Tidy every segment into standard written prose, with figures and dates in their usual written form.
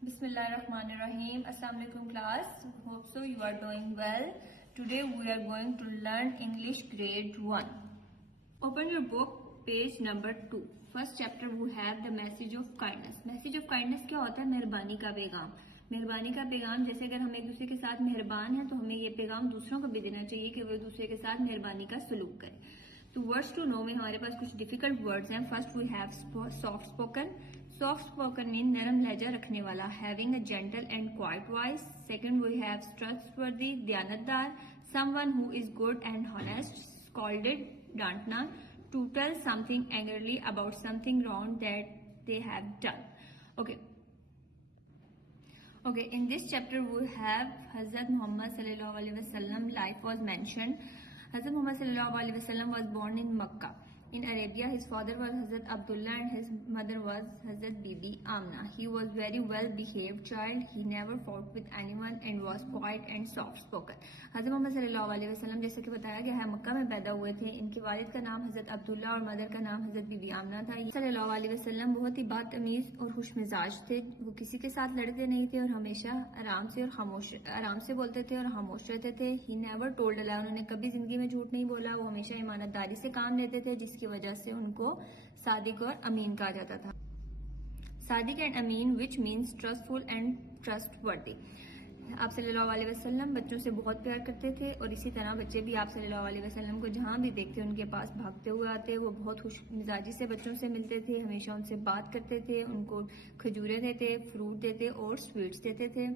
Bismillahirrahmanirrahim. Assalamu alaikum class. Hope so you are doing well. Today we are going to learn English grade 1. Open your book page number 2. First chapter we have the message of kindness. Message of kindness क्या होता है? मेहरबानी का पैगाम. मेहरबानी का पैगाम जैसे अगर हम एक दूसरे के साथ मेहरबान हैं तो हमें ये पैगाम दूसरों को भी देना चाहिए कि वो एक दूसरे के साथ मेहरबानी का सलूक करें. तो वर्ड्स टू नो में हमारे पास कुछ डिफिकल्ट वर्ड्स हैं. First we have soft spoken. Soft spoken mean नरम लहजा रखने वाला, having a gentle and quiet voice. Second we have trustworthy, दयानतदार, someone who is good and honest. Scolded, डांटना, to tell something angrily about something wrong that they have done. Okay, in this chapter we have Hazrat Muhammad sallallahu alaihi wasallam life was mentioned. Hazrat Muhammad sallallahu alaihi wasallam was born in Makkah. In Arabia, his father was Hazrat Abdullah and his mother was Hazrat Bibi Amna. He was very well behaved child. He never fought with anyone and was quiet and soft spoken. Hazrat Muhammad sallallahu alaihi wasallam जैसे कि बताया गया है मक्का में पैदा हुए थे. इनके वालिद का नाम हजरत अब्दुल्ला और मदर का नाम हजरत बीबी आमना था. सल्लल्लाहु अलैहि वसल्लम बहुत ही बातमीज और खुश मिजाज थे. वो किसी के साथ लड़ते नहीं थे और हमेशा आराम से बोलते थे और खामोश रहते थे. ही नेवर टोल्ड अ लाई. उन्होंने कभी जिंदगी में झूठ नहीं बोला. वो हमेशा ईमानदारी से काम लेते थे जिसकी वजह से उनको सादिक और अमीन कहा जाता था. सादिक एंड अमीन which means trustful and trustworthy. आप सल्लल्लाहु अलैहि वसल्लम बच्चों से बहुत प्यार करते थे और इसी तरह बच्चे भी आप सल्लल्लाहु अलैहि वसल्लम को जहां भी देखते उनके पास भागते हुए आते. वो बहुत खुश मिजाजी से बच्चों से मिलते थे, हमेशा उनसे बात करते थे, उनको खजूरें देते, फ्रूट देते और स्वीट्स देते थे.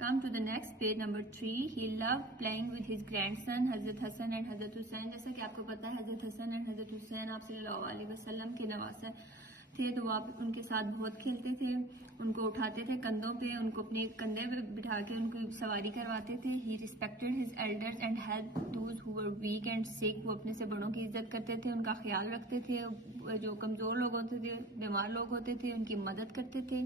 Come to the next page number 3. He loved playing with his grandson Hazrat Hassan and Hazrat Hussain. जैसा कि आपको पता है Hazrat Hassan and Hazrat Hussain आप सल्लल्लाहु अलैहि वसल्लम के नवासे थे, तो आप उनके साथ बहुत खेलते थे, उनको उठाते थे कंधों पे, उनको अपने कंधे पे बिठा के उनको सवारी करवाते थे. He respected his elders and helped those who were weak and sick. वो अपने से बड़ों की इज्जत करते थे, उनका ख्याल रखते थे. जो कमजोर लोग होते थे, बीमार लोग होते थे, उनकी मदद करते थे.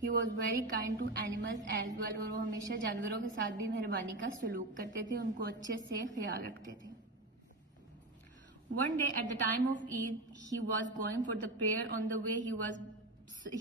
He was very kind to animals as well. और वो हमेशा जानवरों के साथ भी मेहरबानी का सलूक करते थे, उनको अच्छे से ख्याल रखते थे. One day at the time of Eid, he was going for the prayer. On the way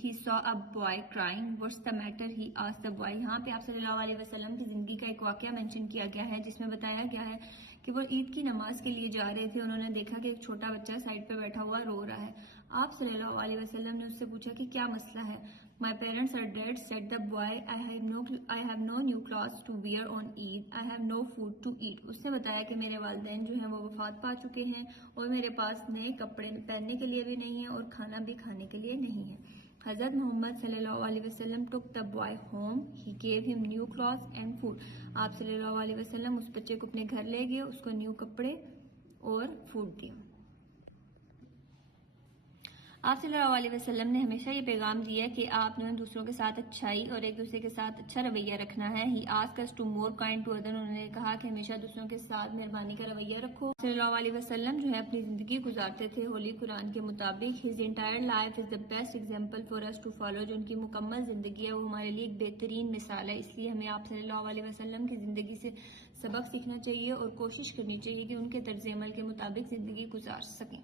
he saw a boy crying. What's the matter? He asked the boy. यहाँ पे आप सल्लल्लाहु अलैहि वसल्लम की जिंदगी का एक वाकया मेंशन किया गया है जिसमें बताया गया है कि वो ईद की नमाज के लिए जा रहे थे. उन्होंने देखा कि एक छोटा बच्चा साइड पे बैठा हुआ रो रहा है. आप सल्लल्लाहु अलैहि वसल्लम ने उससे पूछा कि क्या मसला है. My parents are dead, said the boy. I have no new clothes to wear on Eid. I have no food to eat. उसने बताया कि मेरे वालिदैन जो हैं वो वफात पा चुके हैं और मेरे पास नए कपड़े पहनने के लिए भी नहीं है और खाना भी खाने के लिए नहीं है. हजरत मोहम्मद सल्लल्लाहु अलैहि वसल्लम took the boy home. He gave him new clothes and food. आप सल्लल्लाहु अलैहि वसल्लम उस बच्चे को अपने घर ले गए, उसको न्यू कपड़े और फूड दिया. आप सल्लल्लाहु अलैहि वसल्लम ने हमेशा ये पैगाम दिया कि आपने दूसरों के साथ अच्छाई और एक दूसरे के साथ अच्छा रवैया रखना है. He asked us to more kind to other. उन्होंने कहा कि हमेशा दूसरों के साथ मेहरबानी का रवैया रखो. सल्लल्लाहु अलैहि वसल्लम जो है अपनी जिंदगी गुजारते थे होली कुरान के मुताबिक. His entire life is the best example for us to follow. जो उनकी मुकम्मल जिंदगी है वो हमारे लिए एक बेहतरीन मिसाल है. इसलिए हमें आप सल्लल्लाहु अलैहि वसल्लम की जिंदगी से सबक सीखना चाहिए और कोशिश करनी चाहिए कि उनके तर्ज अमल के मुताबिक जिंदगी गुजार सकें.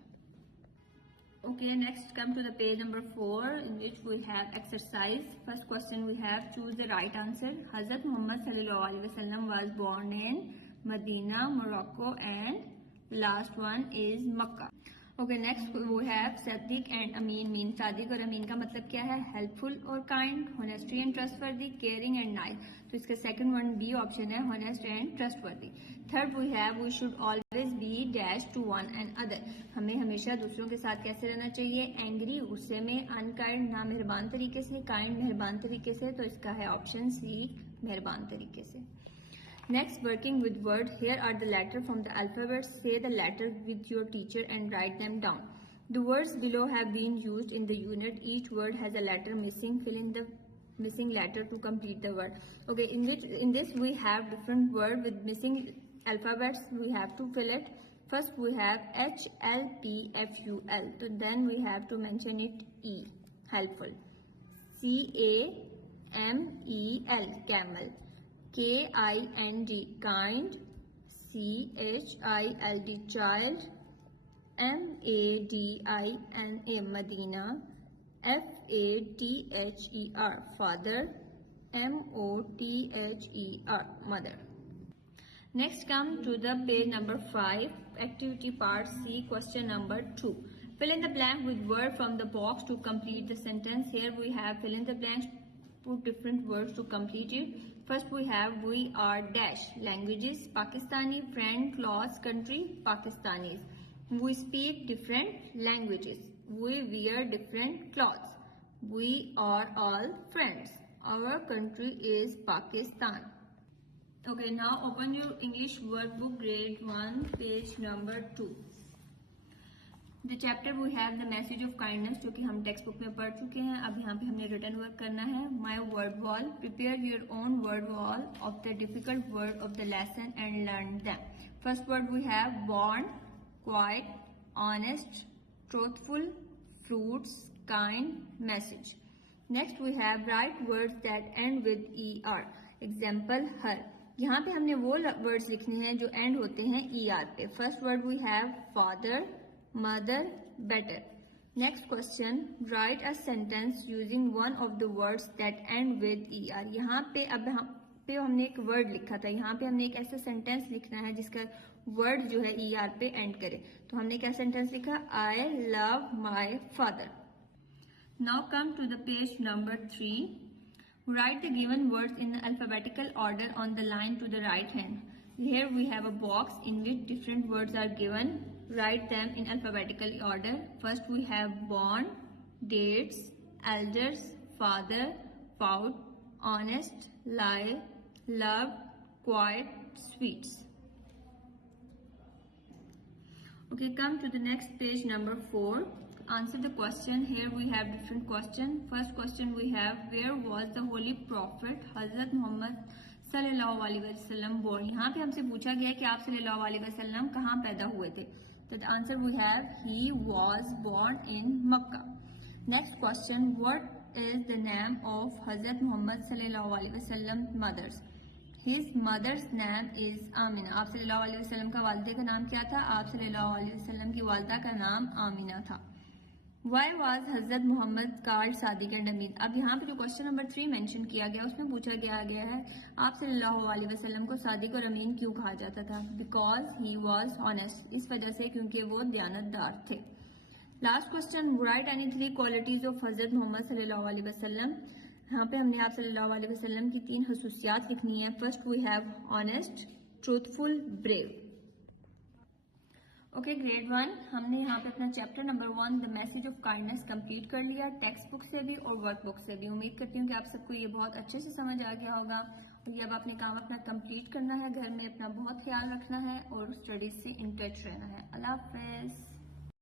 Okay, next come to the page number 4 in which we have exercise. First question we have choose the right answer. Hazrat Muhammad sallallahu alaihi wasallam was born in Medina, Morocco, and last one is Makkah. Okay, next we have Sadiq and Amin mean. Sadiq और अमीन का मतलब क्या है? Helpful और kind, honesty and trustworthy, caring and nice. तो इसका second one B option है, honest and trustworthy. Third we have we should always be dash to one and other. हमें हमेशा दूसरों के साथ कैसे रहना चाहिए? एंग्री गुस्से में, अनकाइंड ना मेहरबान तरीके से, काइंड मेहरबान तरीके से. तो इसका है ऑप्शन सी मेहरबान तरीके से. Next, working with word. Here are the letters from the alphabet. Say the letter with your teacher and write them down. The words below have been used in the unit. Each word has a letter missing. Fill in the missing letter to complete the word. Okay, in this we have different word with missing alphabets. We have to fill it. First we have HLPFUL. So then we have to mention it E. Helpful. CAMEL. Camel. KIND kind. CHILD, child. MADINA, Medina. F-A-T-H-E-R, father. M-O-T-H-E-R, mother. Next, come to the page number 5, activity part C, question number 2. Fill in the blank with word from the box to complete the sentence. Here we have fill in the blanks, put different words to complete it. First we have we are dash, languages Pakistani, friend, clothes, country Pakistanis. We speak different languages. We wear different clothes. We are all friends. Our country is Pakistan. Okay, now open your English workbook grade 1 page number 2. The chapter we have the message of kindness, जो कि हम text book में पढ़ चुके हैं. अब यहाँ पे हमने रिटन वर्क करना है. My word wall. Prepare your own word wall of the difficult word of the lesson and learn them. First word we have born, quiet, honest, truthful, fruits, kind, message. Next we have write words that end with er. Example her. यहाँ पे हमने वो words लिखने हैं जो and होते हैं er पे. First word we have father, mother, better. Next question write a sentence using one of the words that end with er. यहाँ पे हमने एक वर्ड लिखा था. यहाँ पे हमने एक ऐसा सेंटेंस लिखना है जिसका वर्ड जो है er पे एंड करे. तो हमने क्या सेंटेंस लिखा? I love my father. Now come to the page number 3. Write the given words in alphabetical order on the line to the right hand. Here we have a box in which different words are given. Write them in alphabetical order. First we have born, dates, elders, father, pout, honest, lie, love, quiet, sweets. Okay, come to the next page number 4. Answer the question. Here we have different question. First question we have where was the holy prophet Hazrat Muhammad sallallahu alaihi wasallam born. यहाँ पे हमसे पूछा गया है कि आप सल्लल्लाहु अलैहि वसल्लम कहाँ पैदा हुए थे. तो the answer we have he was born in Makkah. Next question what is the name of Hazrat Muhammad sallallahu alaihi wasallam mothers. His mother's name is Amina. आप सल्लल्लाहु अलैहि वसल्लम का वालिदे का नाम क्या था? आप सल्लल्लाहु अलैहि वसल्लम की वालिदा का नाम आमिना था. Why was Hazrat Mohammad called Sadiq and अमीन. अब यहाँ पे जो क्वेश्चन नंबर 3 मेंशन किया गया उसमें पूछा गया है आप सल्लल्लाहु अलैहि वसल्लम को सादिक और अमीन क्यों कहा जाता था? Because he was honest. इस वजह से क्योंकि वो दयानतदार थे. Last question right any 3 qualities of हजरत मोहम्मद सल्लल्लाहु अलैहि वसल्लम. यहाँ पे हमने आप सल्लल्लाहु अलैहि वसल्लम की 3 खसूसियात लिखनी है. First we have honest, truthful, brave. Okay grade 1 हमने यहाँ पे अपना chapter number 1 the message of kindness complete कर लिया टेक्स्ट बुक से भी और वर्कबुक से भी. उम्मीद करती हूँ कि आप सबको ये बहुत अच्छे से समझ आ गया होगा. और ये अब आपने काम अपना कंप्लीट करना है. घर में अपना बहुत ख्याल रखना है और स्टडीज से इन टच रहना है. अल्लाह हाफिज.